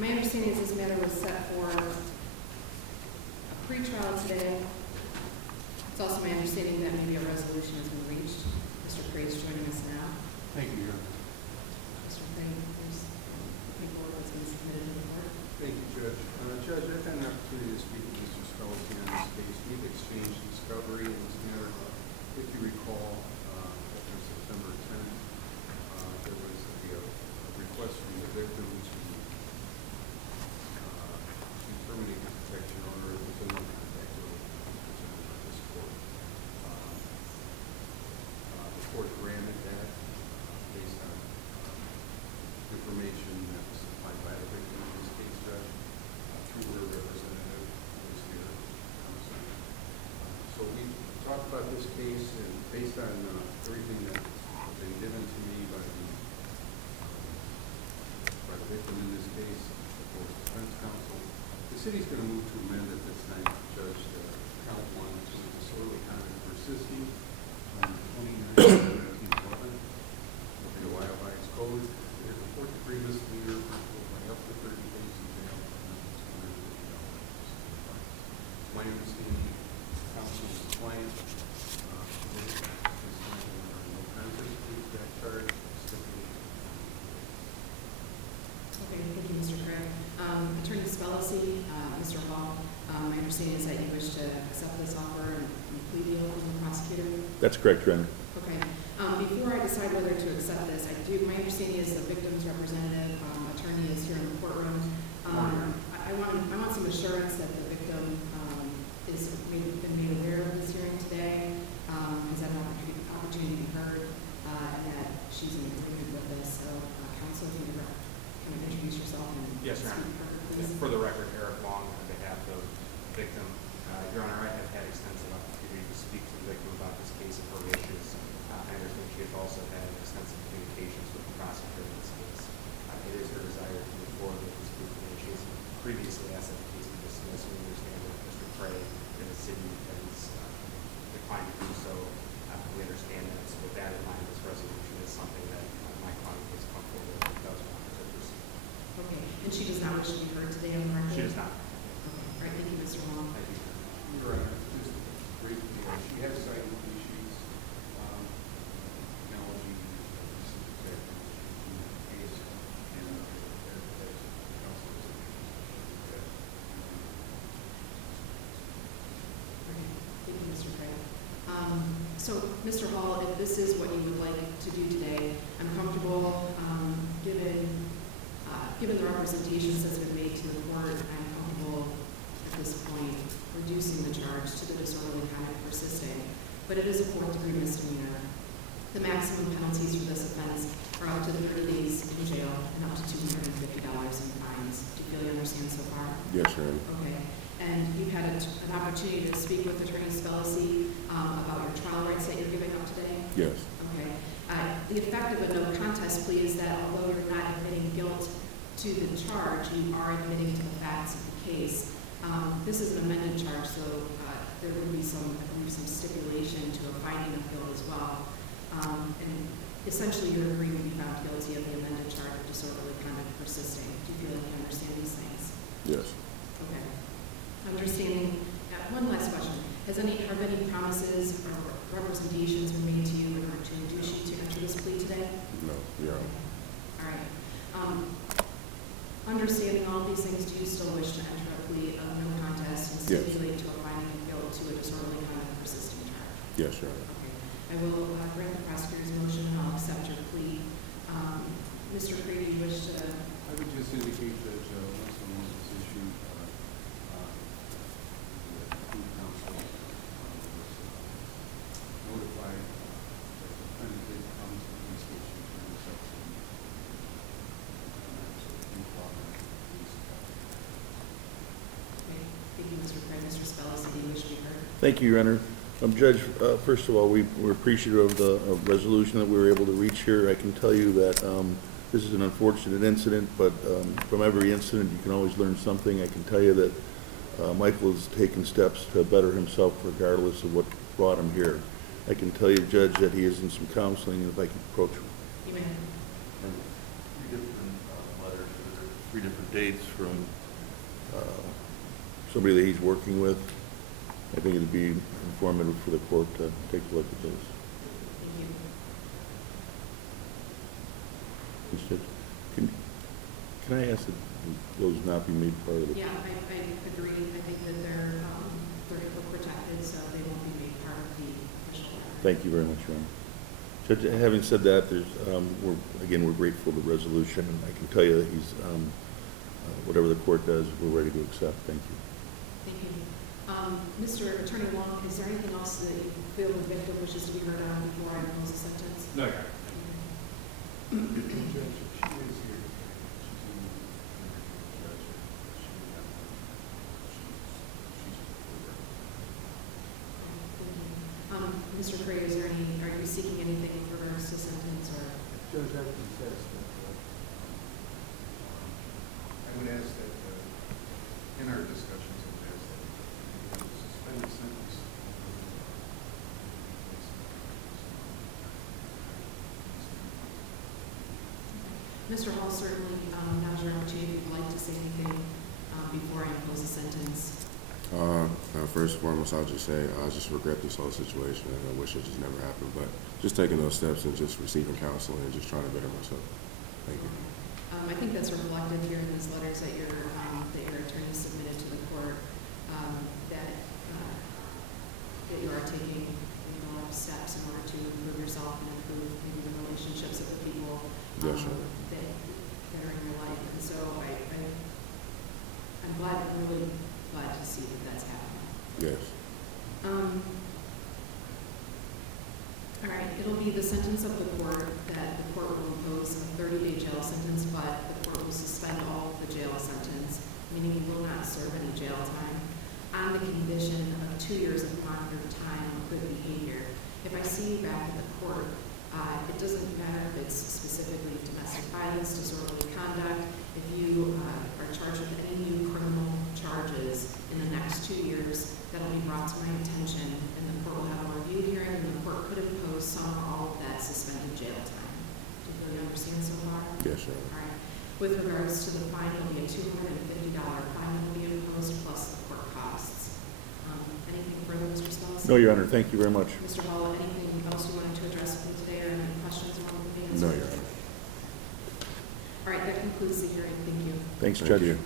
My understanding is this matter was set for a pretrial today. It's also my understanding that maybe a resolution has been reached. Mr. Cray is joining us now. Thank you, Your Honor. Mr. Cray, there's paperwork that's been submitted to the court. Thank you, Judge. Judge, I've had an opportunity to speak with Mr. Spelke on this case. We've exchanged discovery in this matter. If you recall, after September 10th, there was a request from the victim to terminate the protection order. It was a non-contact order presented by this court. The court granted that based on information that was supplied by the victim in this case, Judge, through her representative who was here. So we talked about this case, and based on everything that's been given to me by the victim in this case, the defense counsel, the city's going to move to amend at this time, Judge, count 1 to disorderly conduct persisting on 29/1911 of the Ohio Revised Code. There's a 4th-degree misdemeanor punishable by up to 30 days in jail and $250. My understanding, counsel's client, no contest plea to that charge. Okay, thank you, Mr. Cray. Attorney Spelke, Mr. Hall, my understanding is that you wish to accept this offer and plea deal from the prosecutor. That's correct, Your Honor. Okay. Before I decide whether to accept this, my understanding is the victim's representative, attorney is here in the courtroom. I want some assurance that the victim been made aware of this hearing today, has had an opportunity to be heard, and that she's in agreement with this. So, counsel, if you can introduce yourself and yes, Your speak Honor. please. For the record, Eric Long on behalf of the victim. Your Honor, I have had extensive opportunity to speak to the victim about this case and her issues. I understand she has also had extensive communications with the prosecutor in this case. It is her desire to move forward with this case, and she has previously asked that the case be dismissed. We understand that Mr. Cray and the city has declined to do so. We understand that. So with that in mind, this resolution is something that my client is comfortable with and does want to proceed. Okay, and she does not wish to be heard today on the record? She does not. Okay, all right, thank you, Mr. Long. Thank you. Your Honor, just briefly, she has cited issues, technology, case, and counsel is Okay, thank you, Mr. Craig. So, Mr. Hall, if this is what you would like to do today, I'm comfortable, given the representations that's been made to the court, I'm comfortable at this point reducing the charge to the disorderly conduct persisting. But it is a 4th-degree misdemeanor. The maximum penalties for this offense are up to 30 days in jail and up to $250 in fines. Do you feel you understand so far? Yes, Your Honor. Okay. And you've had an opportunity to speak with Attorney Spelke about your trial rights that you're giving up today? Yes. Okay. The effect of a no contest plea is that although you're not admitting guilt to the charge, you are admitting to the facts of the case. This is an amended charge, so there would be some stipulation to a finding of guilt as well. And essentially, you're agreeing to be found guilty of the amended charge of disorderly conduct persisting. Do you feel like you understand these things? Yes. Okay. Understanding. One last question: have any promises or representations been made to you in order to induce you to enter this plea today? No, Your Honor. All right. Understanding all of these things, do you still wish to enter a plea of no contest and Yes. stipulate to a finding of guilt to a disorderly conduct persisting charge? Yes, Your Honor. Okay. I will grant the prosecutor's motion and I'll accept your plea. Mr. Cray, do you wish to? I would just indicate that once the warrant is issued, the plea counsel was notified that the defendant did come to the police station to intercept him. So we cooperate with the police. Okay. Thank you, Mr. Cray. Mr. Spelke, do you wish to be heard? Thank you, Your Honor. Judge, first of all, we're appreciative of the resolution that we were able to reach here. I can tell you that this is an unfortunate incident, but from every incident, you can always learn something. I can tell you that Michael has taken steps to better himself regardless of what brought him here. I can tell you, Judge, that he is in some counseling, and if I can approach him. You may. Three different letters that are 3 different dates from somebody that he's working with. I think it'd be informative for the court to take a look at those. Thank you. Ms. Judge, can I ask that those not be made part of the? Yeah, I agree. I think that they're protected, so they won't be made part of the official record. Thank you very much, Your Honor. Judge, having said that, there's, we're grateful for the resolution, and I can tell you that he's, whatever the court does, we're ready to accept. Thank you. Thank you. Mr. Attorney Long, is there anything else that you feel the victim wishes to be heard on before I impose a sentence? No, Your Honor. Judge, she is here. She's in Mr. Gray, is there any, are you seeking anything in regards to sentence or? Judge, I confess that I would ask that in our discussions, I would ask that suspend the sentence. Mr. Hall, certainly, now's your opportunity if you'd like to say anything before I impose a sentence. First and foremost, I'll just say I just regret this whole situation, and I wish it just never happened. But just taking those steps and just receiving counseling and just trying to better myself. Thank you. I think that's reflected here in these letters that your attorney submitted to the court, that you are taking a lot of steps in order to improve yourself and improve maybe the relationships of the people Yes, sir. that are in your life. And so I'm really glad to see that that's happening. Yes. All right, it'll be the sentence of the court that the court will impose a 30-day jail sentence, but the court will suspend all of the jail sentence, meaning you will not serve any jail time, on the condition of 2 years of monitored time of good behavior. If I see you back at the court, it doesn't matter if it's specifically domestic violence, disorderly conduct. If you are charged with any new criminal charges in the next 2 years, that'll be brought to my attention, and the court will have a review hearing, and the court could impose some or all of that suspended jail time. Do you really understand so far? Yes, sir. All right. With regards to the fine, it'll be a $250 fine that will be imposed plus the court costs. Anything further, Mr. Spells? No, Your Honor. Thank you very much. Mr. Hall, anything else you wanted to address with me today, or any questions you wanted me to answer? No, Your Honor. All right, that concludes the hearing. Thank you. Thanks, Thank Judge. you.